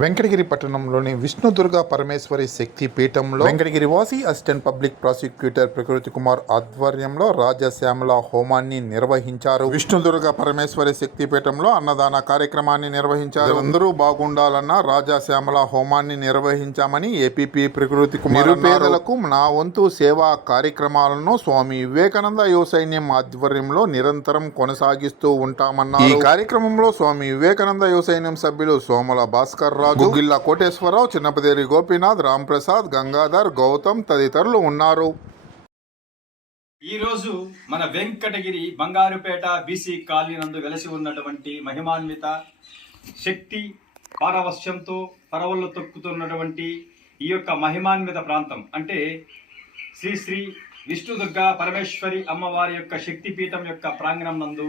Venkatagiri పట్టణంలోని విష్ణుదుర్గ పరమేశ్వరి శక్తి పీఠంలో వెంకటగిరి వాసి అసిస్టెంట్ పబ్లిక్ ప్రాసిక్యూటర్ ప్రకృతి కుమార్ ఆధ్వర్యంలో రాజశ్యామల హోమాన్ని నిర్వహించారు. విష్ణుదుర్గ పరమేశ్వరి శక్తి పీఠంలో అన్నదాన కార్యక్రమాన్ని నిర్వహించారు. అందరూ బాగుండాలన్న రాజశ్యామల హోమాన్ని నిర్వహించామని ఏపీపీ ప్రకృతి కుమార్ నిరుపేదలకు నా వంతు సేవా కార్యక్రమాలను స్వామి వివేకానంద యువ సైన్యం ఆధ్వర్యంలో నిరంతరం కొనసాగిస్తూ ఉంటామన్నారు. ఈ కార్యక్రమంలో స్వామి వివేకానంద యువ సైన్యం సభ్యులు సోమల భాస్కర్ రాజు. గిల్ల కోటేశ్వరరావు చిన్నపదేరి గోపీనాథ్ రాంప్రసాద్ గంగాధర్ గౌతమ్ తదితరులు ఉన్నారు. ఈరోజు మన వెంకటగిరి బంగారుపేట బీసీ కాలనీ నందు వెలసి ఉన్నటువంటి మహిమాన్విత శక్తి పారవశ్యంతో పరవళ్ళు తొక్కుతున్నటువంటి ఈ యొక్క మహిమాన్విత ప్రాంతం. అంటే శ్రీ శ్రీ విష్ణుదుర్గ పరమేశ్వరి అమ్మవారి యొక్క శక్తిపీఠం యొక్క ప్రాంగణం నందు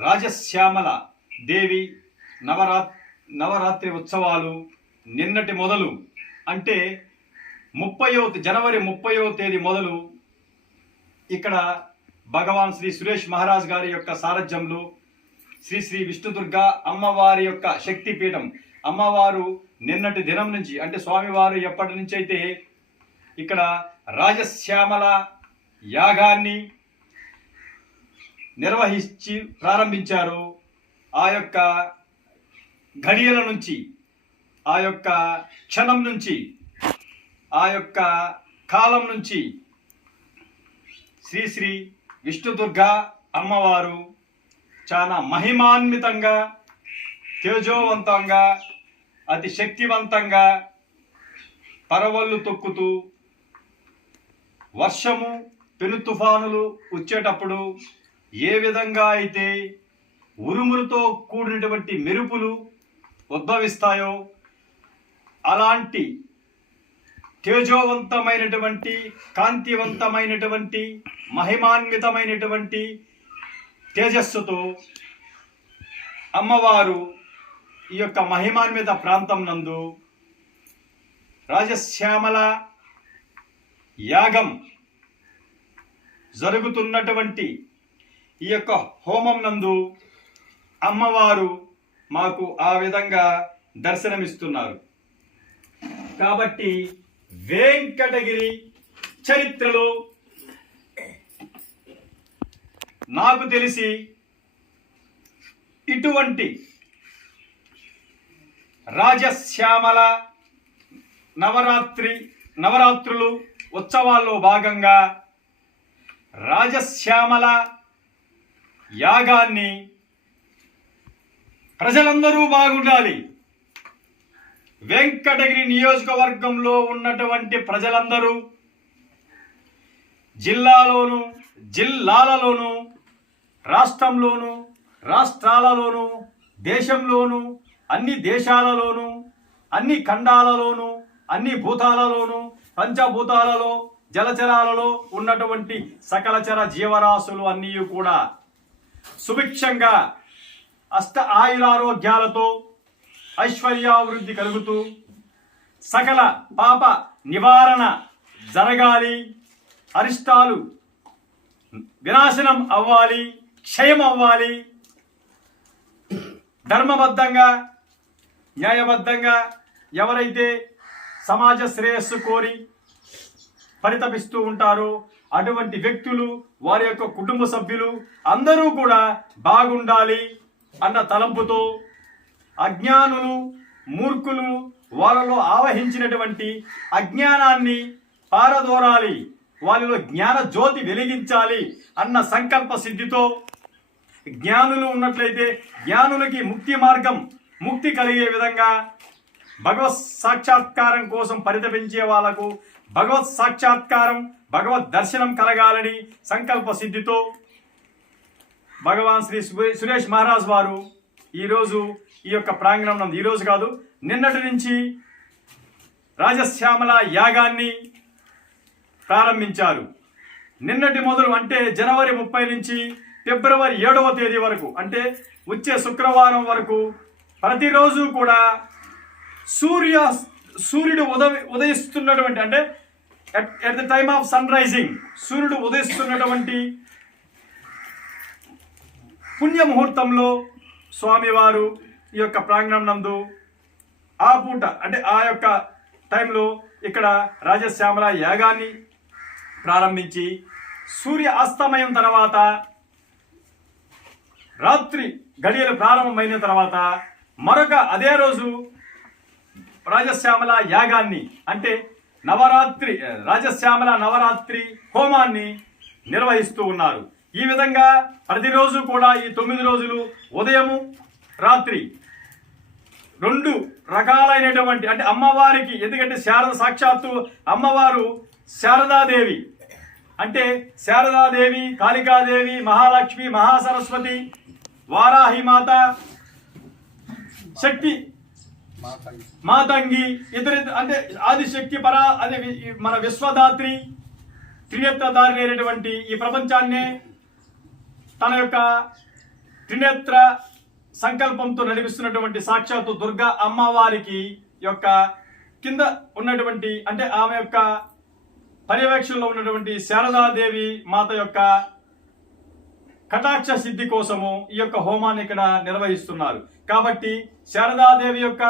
రాజశ్యామల దేవి నవరా నవరాత్రి ఉత్సవాలు నిన్నటి మొదలు అంటే ముప్పయో జనవరి ముప్పయో తేదీ మొదలు ఇక్కడ భగవాన్ శ్రీ సురేష్ మహారాజ్ గారి యొక్క సారథ్యంలో శ్రీ శ్రీ విష్ణుదుర్గ అమ్మవారి యొక్క శక్తిపీఠం. అమ్మవారు నిన్నటి దినం నుంచి అంటే స్వామివారు ఎప్పటి నుంచి అయితే ఇక్కడ రాజశ్యామల యాగాన్ని నిర్వహించి ప్రారంభించారు ఆ యొక్క ఘడియల నుంచి ఆ యొక్క క్షణం నుంచి ఆ యొక్క కాలం నుంచి శ్రీశ్రీ శ్రీ విష్ణుదుర్గ అమ్మవారు చాలా మహిమాన్వితంగా తేజోవంతంగా అతి శక్తివంతంగా పరవళ్ళు తొక్కుతూ వర్షము పెను తుఫానులు వచ్చేటప్పుడు ఏ విధంగా అయితే ఉరుములతో కూడినటువంటి మెరుపులు ఉద్భవిస్తాయో? అలాంటి తేజోవంతమైనటువంటి కాంతివంతమైనటువంటి మహిమాన్వితమైనటువంటి తేజస్సుతో అమ్మవారు ఈ యొక్క మహిమాన్విత ప్రాంతం నందు రాజశ్యామల యాగం జరుగుతున్నటువంటి ఈ యొక్క హోమం నందు అమ్మవారు మాకు ఆ విధంగా దర్శనమిస్తున్నారు. కాబట్టి వెంకటగిరి చరిత్రలో నాకు తెలిసి ఇటువంటి రాజశ్యామల నవరాత్రి నవరాత్రులు ఉత్సవాల్లో భాగంగా రాజశ్యామల యాగాన్ని ప్రజలందరూ బాగుండాలి. వెంకటగిరి నియోజకవర్గంలో ఉన్నటువంటి ప్రజలందరూ జిల్లాలోను జిల్లాలలోను రాష్ట్రంలోను రాష్ట్రాలలోను దేశంలోను అన్ని దేశాలలోను అన్ని ఖండాలలోను అన్ని భూతాలలోను పంచభూతాలలో జలచరాలలో ఉన్నటువంటి సకలచర జీవరాశులు అన్నీ కూడా సుభిక్షంగా అష్ట ఆయురారోగ్యాలతో ఐశ్వర్యాభివృద్ధి కలుగుతూ సకల పాప నివారణ జరగాలి అరిష్టాలు వినాశనం అవ్వాలి క్షయం అవ్వాలి. ధర్మబద్ధంగా న్యాయబద్ధంగా ఎవరైతే సమాజ శ్రేయస్సు కోరి పరితపిస్తూ ఉంటారో అటువంటి వ్యక్తులు వారి యొక్క కుటుంబ సభ్యులు అందరూ కూడా బాగుండాలి. అన్న తలంపుతో అజ్ఞానులు మూర్ఖులు వాళ్ళలో ఆవహించినటువంటి అజ్ఞానాన్ని పారదోరాలి వాళ్ళలో జ్ఞాన జ్యోతి వెలిగించాలి అన్న సంకల్ప సిద్ధితో జ్ఞానులు ఉన్నట్లయితే జ్ఞానులకి ముక్తి మార్గం ముక్తి కలిగే విధంగా భగవత్ సాక్షాత్కారం కోసం పరితపించే వాళ్ళకు భగవత్ సాక్షాత్కారం భగవత్ దర్శనం కలగాలని సంకల్ప సిద్ధితో భగవాన్ శ్రీ సురే- సురేష్ మహారాజ్ వారు ఈరోజు ఈ యొక్క ప్రాంగణం నందు. ఈరోజు కాదు నిన్నటి నుంచి రాజశ్యామల యాగాన్ని ప్రారంభించారు. నిన్నటి మొదలు అంటే జనవరి ముప్పై నుంచి ఫిబ్రవరి ఏడవ తేదీ వరకు అంటే వచ్చే శుక్రవారం వరకు ప్రతిరోజు కూడా సూర్య సూర్యుడు ఉదయ ఉదయిస్తున్నటువంటి అంటే at the time of sun rising సూర్యుడు ఉదయిస్తున్నటువంటి పుణ్య ముహూర్తంలో స్వామివారు ఈ యొక్క ప్రాంగణం నందు ఆ పూట అంటే ఆ యొక్క టైంలో ఇక్కడ రాజశ్యామల యాగాన్ని ప్రారంభించి సూర్య అస్తమయం తర్వాత రాత్రి గడియలు ప్రారంభమైన తర్వాత మరొక అదే రోజు రాజశ్యామల యాగాన్ని అంటే నవరాత్రి రాజశ్యామల నవరాత్రి హోమాన్ని నిర్వహిస్తూ ఉన్నారు. ఈ విధంగా ప్రతిరోజు కూడా ఈ తొమ్మిది రోజులు ఉదయము రాత్రి రెండు రకాలైనటువంటి అంటే అమ్మవారికి ఎందుకంటే శారద సాక్షాత్తు అమ్మవారు శారదాదేవి. అంటే శారదాదేవి కాళికాదేవి మహాలక్ష్మి మహాసరస్వతి వారాహి మాత శక్తి మాతంగి ఇతర అంటే ఆదిశక్తి పరా పర అదే మన విశ్వదాత్రి త్రినేత్రధారి అయినటువంటి ఈ ప్రపంచాన్నే తన యొక్క త్రినేత్ర సంకల్పంతో నడిపిస్తున్నటువంటి సాక్షాత్తు దుర్గా అమ్మవారికి యొక్క కింద ఉన్నటువంటి అంటే ఆమె యొక్క పర్యవేక్షణలో ఉన్నటువంటి శారదాదేవి మాత యొక్క కటాక్ష సిద్ధి కోసము ఈ యొక్క హోమాన్ని ఇక్కడ నిర్వహిస్తున్నారు. కాబట్టి శారదాదేవి యొక్క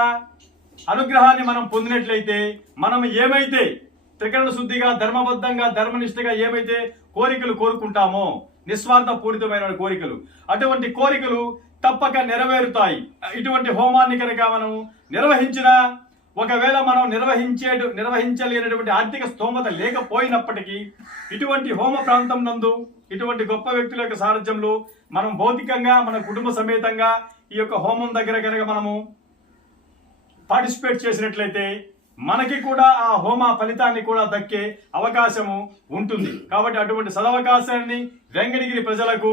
అనుగ్రహాన్ని మనం పొందినట్లయితే మనం ఏమైతే త్రికరణ శుద్ధిగా ధర్మబద్ధంగా ధర్మనిష్టగా ఏమైతే కోరికలు కోరుకుంటామో నిస్వార్థ పూరితమైన కోరికలు. అటువంటి కోరికలు తప్పక నెరవేరుతాయి. ఇటువంటి హోమాన్ని కనుక మనం నిర్వహించిన ఒకవేళ మనం నిర్వహించే నిర్వహించలేనటువంటి ఆర్థిక స్తోమత లేకపోయినప్పటికీ ఇటువంటి హోమ ప్రాంతం నందు ఇటువంటి గొప్ప వ్యక్తుల యొక్క సారథ్యంలో మనం భౌతికంగా మన కుటుంబ సమేతంగా ఈ యొక్క హోమం దగ్గర కనుక మనము పార్టిసిపేట్ చేసినట్లయితే మనకి కూడా ఆ హోమ ఫలితాన్ని కూడా దక్కే అవకాశము ఉంటుంది. కాబట్టి అటువంటి సదవకాశాన్ని వెంకటగిరి ప్రజలకు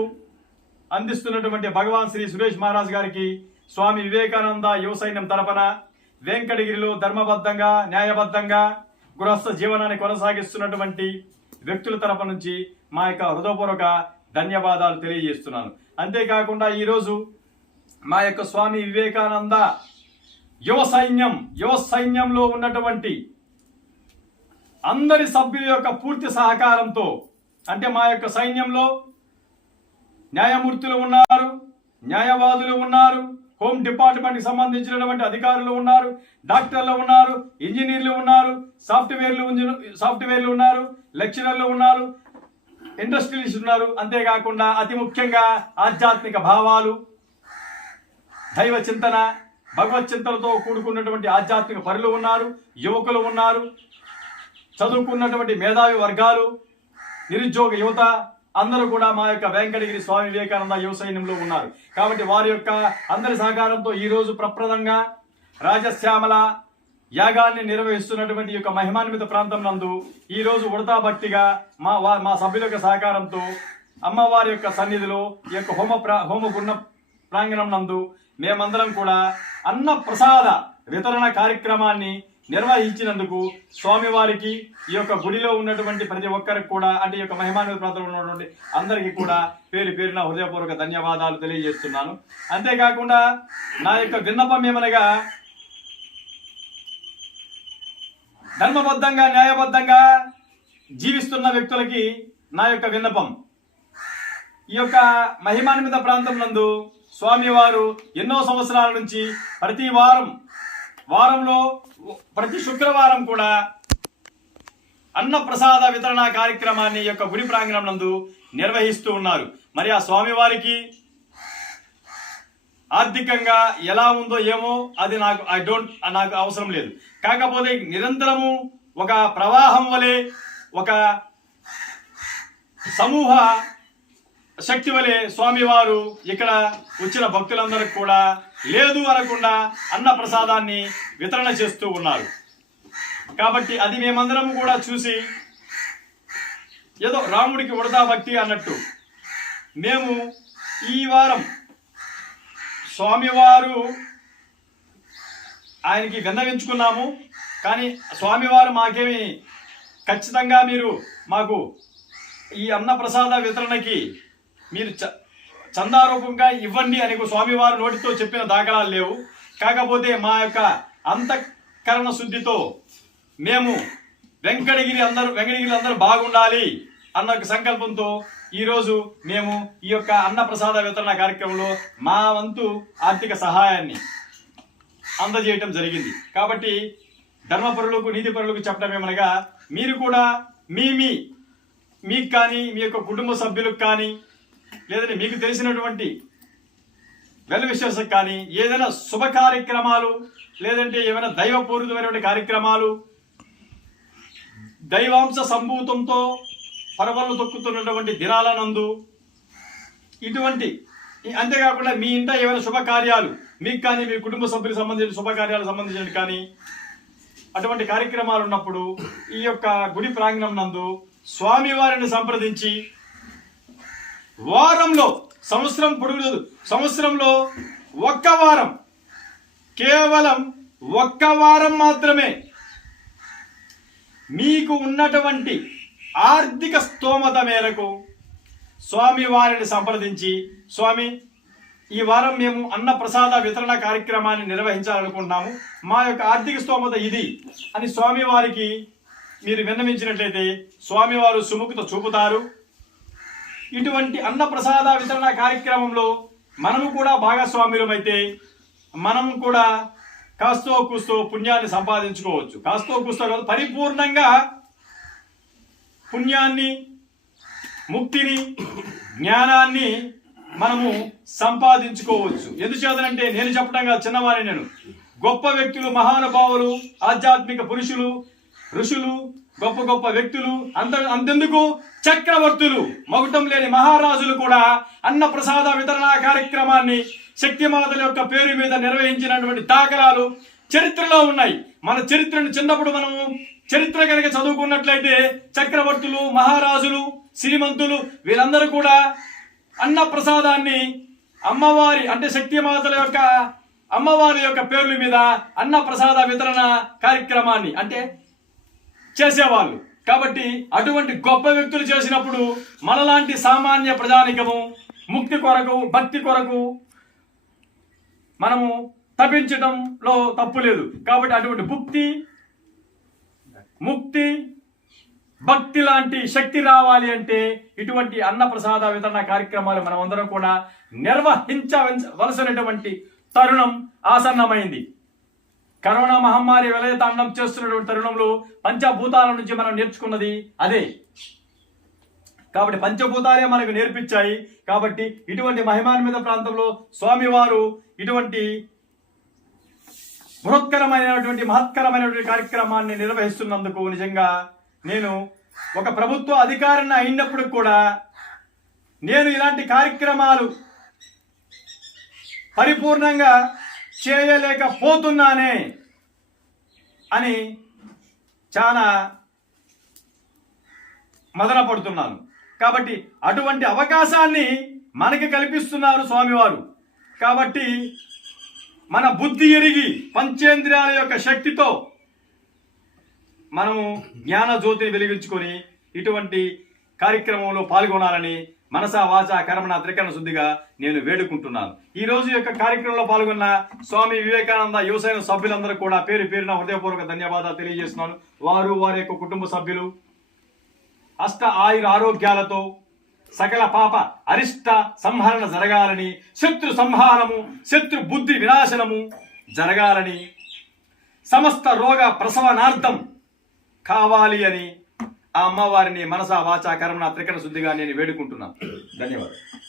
అందిస్తున్నటువంటి భగవాన్ శ్రీ సురేష్ మహారాజ్ గారికి స్వామి వివేకానంద యువ సైన్యం తరపున వెంకటగిరిలో ధర్మబద్ధంగా న్యాయబద్ధంగా గృహస్థ జీవనాన్ని కొనసాగిస్తున్నటువంటి వ్యక్తుల తరపు నుంచి మా యొక్క హృదయపూర్వక ధన్యవాదాలు తెలియజేస్తున్నాను. అంతేకాకుండా ఈరోజు మా యొక్క స్వామి వివేకానంద యువ సైన్యం యువ సైన్యంలో ఉన్నటువంటి అందరి సభ్యుల యొక్క పూర్తి సహకారంతో అంటే మా యొక్క సైన్యంలో న్యాయమూర్తులు ఉన్నారు న్యాయవాదులు ఉన్నారు హోమ్ డిపార్ట్మెంట్కి సంబంధించినటువంటి అధికారులు ఉన్నారు డాక్టర్లు ఉన్నారు ఇంజనీర్లు ఉన్నారు సాఫ్ట్వేర్లు సాఫ్ట్వేర్లు ఉన్నారు లెక్చరర్లు ఉన్నారు ఇండస్ట్రియలిస్ట్ ఉన్నారు అంతేకాకుండా అతి ముఖ్యంగా ఆధ్యాత్మిక భావాలు దైవ చింతన భగవత్ చింతనతో కూడుకున్నటువంటి ఆధ్యాత్మిక పరులు ఉన్నారు యువకులు ఉన్నారు చదువుకున్నటువంటి మేధావి వర్గాలు నిరుద్యోగ యువత అందరూ కూడా మా యొక్క వెంకటగిరి స్వామి వివేకానంద యువ సైన్యంలో ఉన్నారు. కాబట్టి వారి యొక్క అందరి సహకారంతో ఈరోజు ప్రప్రదంగా రాజశ్యామల యాగాన్ని నిర్వహిస్తున్నటువంటి యొక్క మహిమాన్విత ప్రాంతం నందు ఈరోజు ఉడతా భక్తిగా మా వా- మా సభ్యుల యొక్క సహకారంతో అమ్మవారి యొక్క సన్నిధిలో ఈ యొక్క హోమ ప్రా హోమ గుణ ప్రాంగణం నందు మేమందరం కూడా అన్న ప్రసాద వితరణ కార్యక్రమాన్ని నిర్వహించినందుకు స్వామివారికి ఈ యొక్క గుడిలో ఉన్నటువంటి ప్రతి ఒక్కరికి కూడా అంటే ఈ యొక్క మహిమాన్విత ప్రాంతంలో ఉన్నటువంటి అందరికీ కూడా పేరు పేరున హృదయపూర్వక ధన్యవాదాలు తెలియజేస్తున్నాను. అంతేకాకుండా నా యొక్క విన్నపం ఏమనగా ధర్మబద్ధంగా న్యాయబద్ధంగా జీవిస్తున్న వ్యక్తులకి నా యొక్క విన్నపం. ఈ యొక్క మహిమాన్విత ప్రాంతం నందు స్వామివారు ఎన్నో సంవత్సరాల నుంచి ప్రతి వారం వారంలో ప్రతి శుక్రవారం కూడా అన్న ప్రసాద వితరణ కార్యక్రమాన్ని యొక్క గుడి ప్రాంగణం నందు నిర్వహిస్తూ ఉన్నారు. మరి ఆ స్వామివారికి ఆర్థికంగా ఎలా ఉందో ఏమో అది నాకు ఐ డోంట్ నాకు అవసరం లేదు. కాకపోతే నిరంతరము ఒక ప్రవాహం వలె ఒక సమూహ శక్తి వలె స్వామివారు ఇక్కడ వచ్చిన భక్తులందరికి కూడా లేదు అనకుండా అన్న ప్రసాదాన్ని వితరణ చేస్తూ ఉన్నారు. కాబట్టి అది మేమందరం కూడా చూసి ఏదో రాముడికి ఉడతా భక్తి అన్నట్టు మేము ఈ వారం స్వామివారు ఆయనకి విన్నవించుకున్నాము కానీ స్వామివారు మాకేమి ఖచ్చితంగా మీరు మాకు ఈ అన్న ప్రసాద వితరణకి మీరు చ చందారూపంగా ఇవ్వండి అని స్వామివారు నోటితో చెప్పిన దాఖలాలు లేవు. కాకపోతే మా యొక్క అంతఃకరణ శుద్ధితో మేము వెంకటగిరి అందరూ వెంకటగిరి అందరూ బాగుండాలి అన్న ఒక సంకల్పంతో ఈరోజు మేము ఈ యొక్క అన్న ప్రసాద వితరణ కార్యక్రమంలో మా వంతు ఆర్థిక సహాయాన్ని అందజేయటం జరిగింది. కాబట్టి ధర్మపరులకు నీతిపరులకు చెప్పడం ఏమనగా మీరు కూడా మీ మీ మీకు కానీ మీ యొక్క కుటుంబ సభ్యులకు కానీ లేదంటే మీకు తెలిసినటువంటి వెల్ విషయస్కి కానీ ఏదైనా శుభ కార్యక్రమాలు లేదంటే ఏమైనా దైవపూరితమైనటువంటి కార్యక్రమాలు దైవాంశ సంభూతంతో పరవళ్ళు తొక్కుతున్నటువంటి దినాలనందు ఇటువంటి అంతేకాకుండా మీ ఇంట ఏమైనా శుభకార్యాలు మీకు కానీ మీ కుటుంబ సభ్యులకు సంబంధించిన శుభకార్యాలకు సంబంధించిన కానీ అటువంటి కార్యక్రమాలు ఉన్నప్పుడు ఈ యొక్క గుడి ప్రాంగణం నందు స్వామివారిని సంప్రదించి వారంలో సంవత్సరం పొడుగు సంవత్సరంలో ఒక్క వారం. కేవలం ఒక్క వారం మాత్రమే. మీకు ఉన్నటువంటి ఆర్థిక స్తోమత మేరకు స్వామి వారిని సంప్రదించి స్వామి ఈ వారం మేము అన్న ప్రసాద వితరణ కార్యక్రమాన్ని నిర్వహించాలనుకుంటున్నాము. మా యొక్క ఆర్థిక స్తోమత ఇది అని స్వామివారికి మీరు విన్నవించినట్లయితే స్వామివారు సుముఖత చూపుతారు. ఇటువంటి అన్న ప్రసాద వితరణ కార్యక్రమంలో మనము కూడా భాగస్వామ్యులమైతే మనం కూడా కాస్తో కూస్తో పుణ్యాన్ని సంపాదించుకోవచ్చు. కాస్తో కూస్తో కాదు పరిపూర్ణంగా పుణ్యాన్ని ముక్తిని జ్ఞానాన్ని మనము సంపాదించుకోవచ్చు. ఎందుచేతనంటే నేను చెప్పడంగా చిన్నవాణి చిన్నవారి నేను. గొప్ప వ్యక్తులు మహానుభావులు ఆధ్యాత్మిక పురుషులు ఋషులు గొప్ప గొప్ప వ్యక్తులు అంత అంతెందుకు? చక్రవర్తులు. మగుటం లేని మహారాజులు కూడా అన్న ప్రసాద వితరణ కార్యక్రమాన్ని శక్తిమాతల యొక్క పేరు మీద నిర్వహించినటువంటి దాఖలాలు చరిత్రలో ఉన్నాయి. మన చరిత్రను చిన్నప్పుడు మనము చరిత్ర కనుక చదువుకున్నట్లయితే చక్రవర్తులు మహారాజులు శ్రీమంతులు వీళ్ళందరూ కూడా అన్న ప్రసాదాన్ని అమ్మవారి అంటే శక్తిమాతల యొక్క అమ్మవారి యొక్క పేర్ల మీద అన్న ప్రసాద వితరణ కార్యక్రమాన్ని అంటే చేసేవాళ్ళు. కాబట్టి అటువంటి గొప్ప వ్యక్తులు చేసినప్పుడు మనలాంటి సామాన్య ప్రజానికము ముక్తి కొరకు భక్తి కొరకు మనము తప్పించడంలో తప్పు లేదు. కాబట్టి అటువంటి భుక్తి ముక్తి భక్తి లాంటి శక్తి రావాలి అంటే ఇటువంటి అన్న ప్రసాద వితరణ కార్యక్రమాలు మనమందరం కూడా నిర్వహించవలసినటువంటి తరుణం ఆసన్నమైంది. కరోనా మహమ్మారి వెలయతాండం చేస్తున్నటువంటి తరుణంలో పంచభూతాల నుంచి మనం నేర్చుకున్నది అదే. కాబట్టి పంచభూతాలే మనకు నేర్పించాయి. కాబట్టి ఇటువంటి మహిమాన్విత ప్రాంతంలో స్వామివారు ఇటువంటి బృహత్కరమైనటువంటి మహత్కరమైనటువంటి కార్యక్రమాన్ని నిర్వహిస్తున్నందుకు నిజంగా నేను ఒక ప్రభుత్వ అధికారిని అయినప్పుడు కూడా నేను ఇలాంటి కార్యక్రమాలు పరిపూర్ణంగా చేయలేకపోతున్నానే అని చాలా మదన పడుతున్నాను. కాబట్టి అటువంటి అవకాశాన్ని మనకి కల్పిస్తున్నారు స్వామివారు. కాబట్టి మన బుద్ధి ఎరిగి పంచేంద్రియాల యొక్క శక్తితో మనము జ్ఞాన జ్యోతిని వెలిగించుకొని ఇటువంటి కార్యక్రమంలో పాల్గొనాలని మనస వాచ కర్మణ త్రికరణ శుద్ధిగా నేను వేడుకుంటున్నాను. ఈ రోజు యొక్క కార్యక్రమంలో పాల్గొన్న స్వామి వివేకానంద యువసైన సభ్యులందరూ కూడా పేరు పేరున హృదయపూర్వక ధన్యవాదాలు తెలియజేస్తున్నాను. వారు వారి యొక్క కుటుంబ సభ్యులు అష్ట ఆయుర ఆరోగ్యాలతో సకల పాప అరిష్ట సంహరణ జరగాలని శత్రు సంహారము శత్రు బుద్ధి వినాశనము జరగాలని సమస్త రోగ ప్రసవనార్థం కావాలి అని ఆ అమ్మవారిని మనసా వాచా కర్మణ త్రికరణ శుద్ధిగా నేను వేడుకుంటున్నాను. ధన్యవాదాలు.